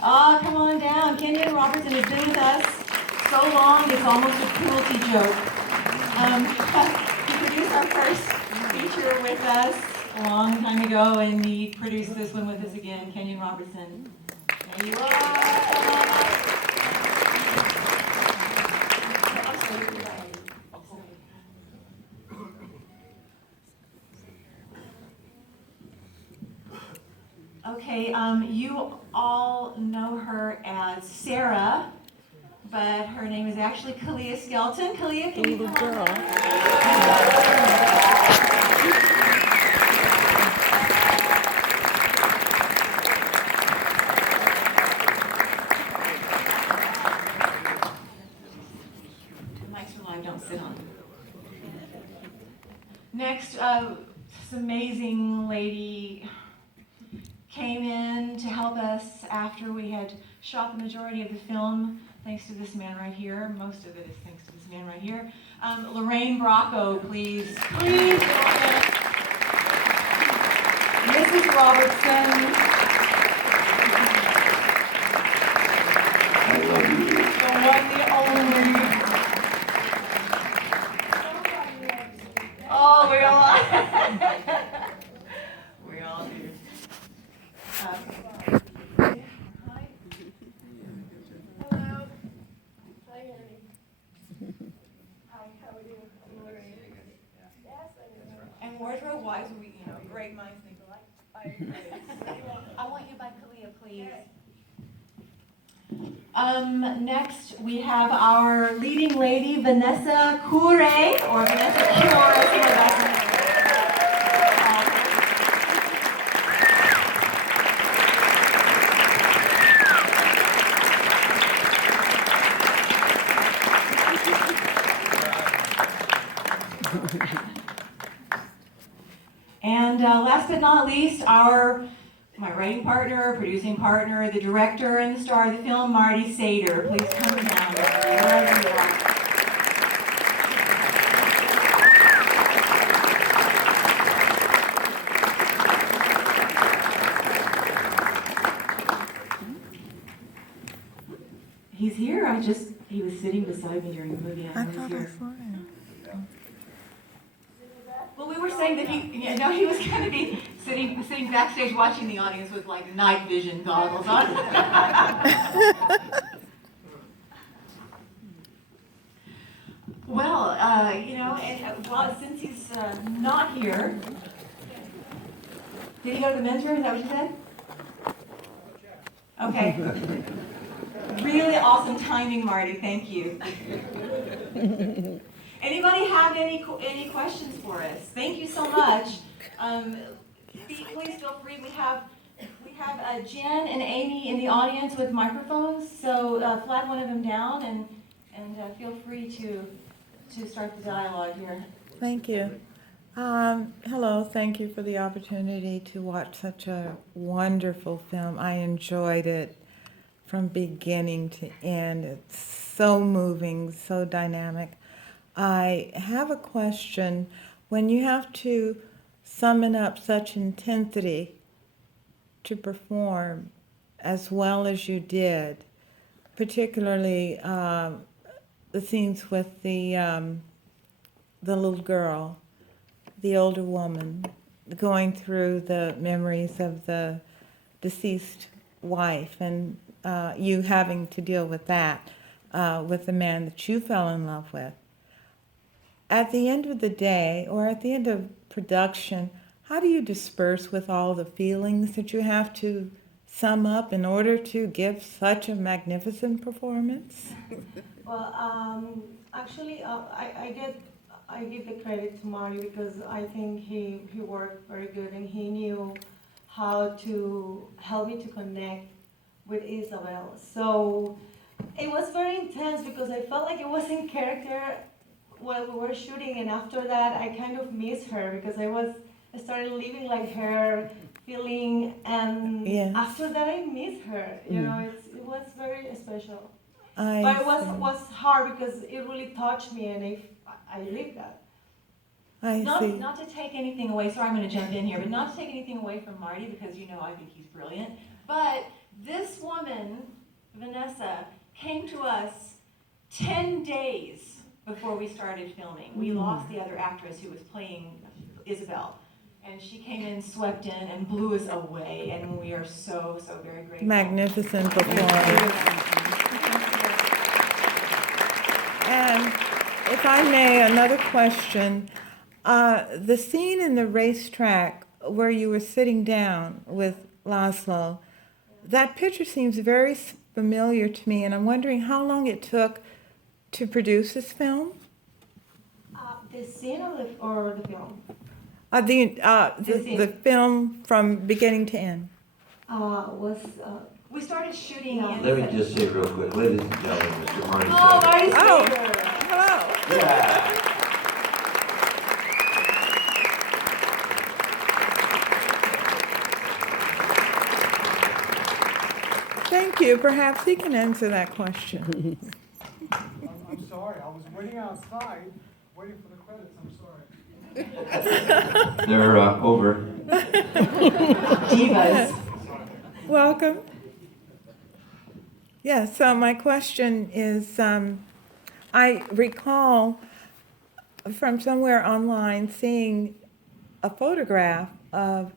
Oh, come on down. Kenyon Robertson has been with us so long, it's almost a cruelty joke. He produced our first feature with us a long time ago, and he produced this one with us again, Kenyon Robertson. There you are. Okay, you all know her as Sarah, but her name is actually Kalia Skelton. Kalia, can you come on down? Mics are live, don't sit on them. Next, this amazing lady came in to help us after we had shot the majority of the film, thanks to this man right here. Most of it is thanks to this man right here. Lorraine Bracco, please. Please, Mrs. Robertson. I love you. The one, the only. Oh, we all we all do. Hello. Hi, Ernie. Hi, how are you? I'm Lorraine. Yes, I know. And wardrobe-wise, we, great minds think alike. I agree. I want you by Kalia, please. Next, we have our leading lady, Vanessa Cure, or Vanessa Cure, as her last name. And last but not least, my writing partner, producing partner, the director, and the star of the film, Marty Sader. Please come down wherever you are. He's here. He was sitting beside me during the movie. I thought I saw him. Well, we were saying that he was going to be sitting backstage watching the audience with like night vision goggles on. Well, since he's not here, did he go to the mentor? Is that what you said? Okay. Really awesome timing, Marty. Thank you. Anybody have any questions for us? Thank you so much. Please feel free. We have Jen and Amy in the audience with microphones, so flag one of them down and feel free to start the dialogue here. Thank you. Hello, thank you for the opportunity to watch such a wonderful film. I enjoyed it from beginning to end. It's so moving, so dynamic. I have a question. When you have to summon up such intensity to perform as well as you did, particularly the scenes with the little girl, the older woman, going through the memories of the deceased wife, and you having to deal with that with the man that you fell in love with. At the end of the day, or at the end of production, how do you disperse with all the feelings that you have to sum up in order to give such a magnificent performance? Well, actually, I give the credit to Marty because I think he worked very good and he knew how to help me to connect with Isabel. So it was very intense because I felt like it was in character while we were shooting, and after that I kind of missed her because I started living like her, feeling, and Yes. after that I missed her. You know, it was very special. I But it see. was hard because it really touched me, and I lived that. I see. Not to take anything away, sorry I'm going to jump in here, but not to take anything away from Marty because I think he's brilliant. But This woman, Vanessa, came to us 10 days before we started filming. We lost the other actress who was playing Isabel. And she came in, swept in, and blew us away. And we are so, so very grateful. Magnificent performance. And if I may, another question. The scene in the racetrack where you were sitting down with Laszlo, that picture seems very familiar to me, and I'm wondering how long it took to produce this film? The scene or the film? The film from beginning to end. We started shooting in... Let me just say real quick, ladies and gentlemen, Mr. Marty Oh, Sader. Marty Sader! Hello. Yeah. Thank you. Perhaps he can answer that question. I'm sorry, I was waiting outside, waiting for the credits, I'm sorry. They're over. Divas. Welcome. Yeah, so my question is, I recall from somewhere online seeing a photograph of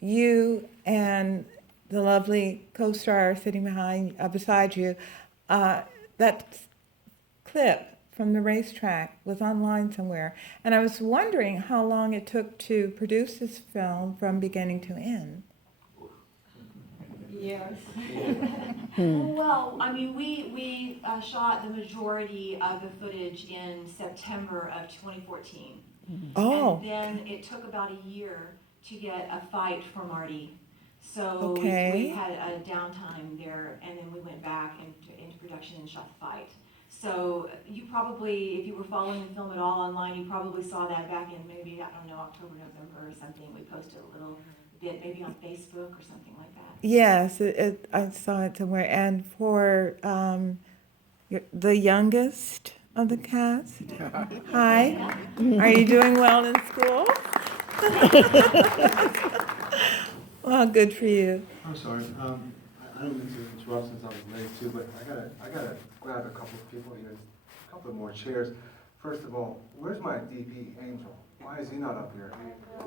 you and the lovely co-star sitting beside you. That clip from the racetrack was online somewhere, and I was wondering how long it took to produce this film from beginning to end. Yes. Well, I mean, we shot the majority of the footage in September of 2014. Oh. And then it took about a year to get a fight for Marty. So Okay. we had a downtime there, and then we went back into production and shot the fight. So you probably, if you were following the film at all online, you probably saw that back in maybe, I don't know, October, November or something. We posted a little bit, maybe on Facebook or something like that. Yes, I saw it somewhere. And for the youngest of the cast, hi, are you doing well in school? Well, good for you. I'm sorry, I don't mean to interrupt since I was late too, but I gotta grab a couple of people here, a couple of more chairs. First of all, where's my DP, Angel? Why is he not up here?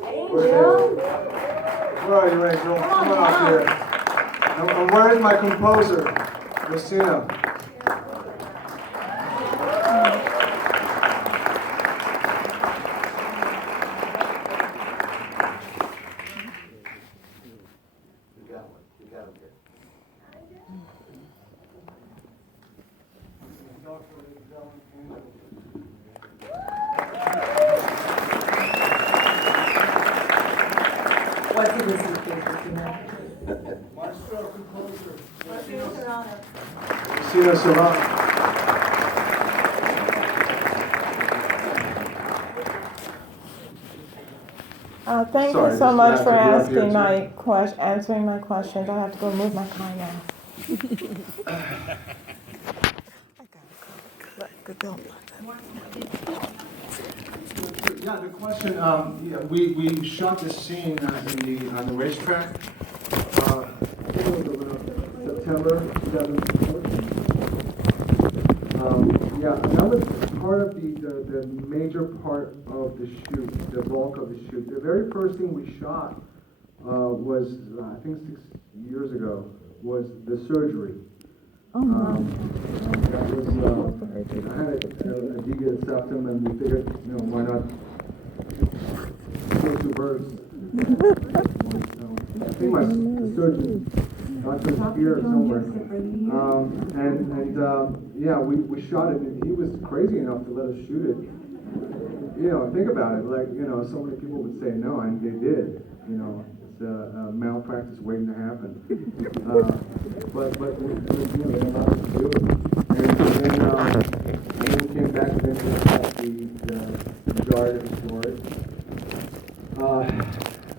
Angel? Where are you, Angel? Come on up here. And where is my composer, Lucina? You got him here. What's the business case, Maestro composer, Lucina. Lucina Serrano. Thank Sorry, you so just much have for to be up here, answering my questions. I have to go move my car now. Yeah, the question, we shot this scene on the racetrack. I think it was around September 2014. Yeah, that was part of the major part of the shoot, the bulk of the shoot. The very first thing we shot was, I think 6 years ago, was the surgery. That was, I had a deviated septum, and we figured, why not kill two birds? I think my surgeon, Dr. Spear somewhere. Yeah, we shot it, and he was crazy enough to let us shoot it. Think about it, like, so many people would say no, and they did, it's a malpractice waiting to happen. But they allowed us to do it. And then we came back and then we shot the majority of the story.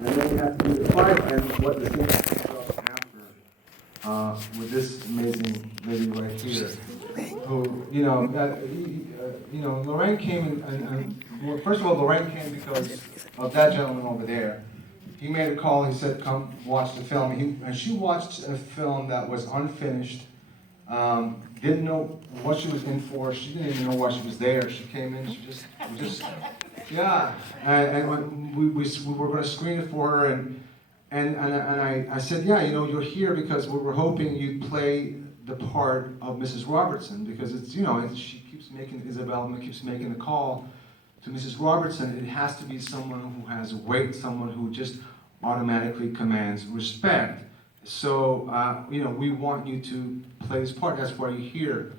And then we had to do the fight, and what the scene was after, with this amazing lady right here, who, Lorraine came well, first of all, Lorraine came because of that gentleman over there. he made a call. He said, "Come watch the film." And she watched a film that was unfinished. Didn't know what she was in for. She didn't even know why she was there. She came in. She just yeah. And when we were going to screen it for her, and I said, "Yeah, you know, you're here because we were hoping you'd play the part of Mrs. Robertson, because it's, you know, she keeps making, Isabel keeps making the call to Mrs. Robertson. It has to be someone who has weight, someone who just automatically commands respect. So, you know, we want you to play this part. That's why you're here."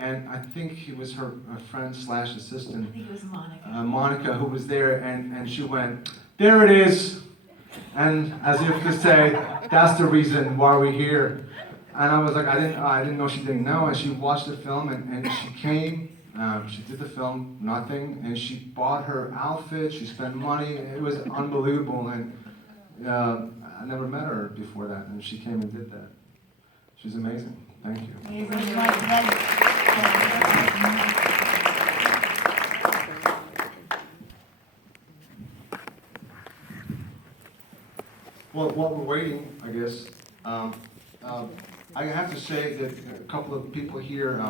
And I think he was her friend slash assistant. I think it was Monica. Monica, who was there, and she went, "There it is." And as if to say, that's the reason why we're here. And I was like, I didn't know she didn't know. And she watched the film, and she came, she did the film, nothing, and she bought her outfit, she spent money. It was unbelievable. And I never met her before that, and she came and did that. She's amazing. Thank you. Well, while we're waiting, I guess, I have to say that a couple of people here,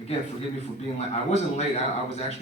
again, forgive me for being late. I wasn't late. I was actually